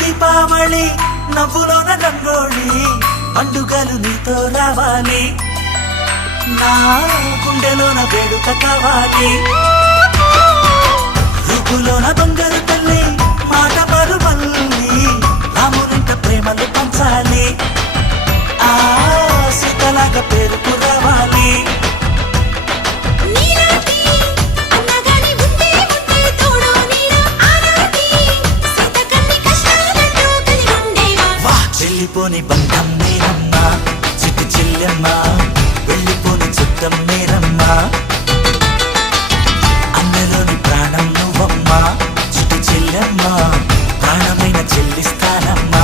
దీపావళి నవ్వులోన రంగోళి పండుగలు నీతో రావాలి నా గుండెలోన వేడుక కావాలి రూపులోన బంగారు తల్లి మాట పరువల్లి రామునింట ప్రేమలు పంచాలి ఆ సీతలాగా పేరుకు రావాలి వెళ్ళిపోని బంధం మీరమ్మా చిట్టి చెల్లెమ్మా వెళ్ళిపోని చుట్టం మీరమ్మా అన్నలోని ప్రాణం నువ్వమ్మా చిట్టి చెల్లెమ్మా ప్రాణమైన చెల్లిస్తానమ్మా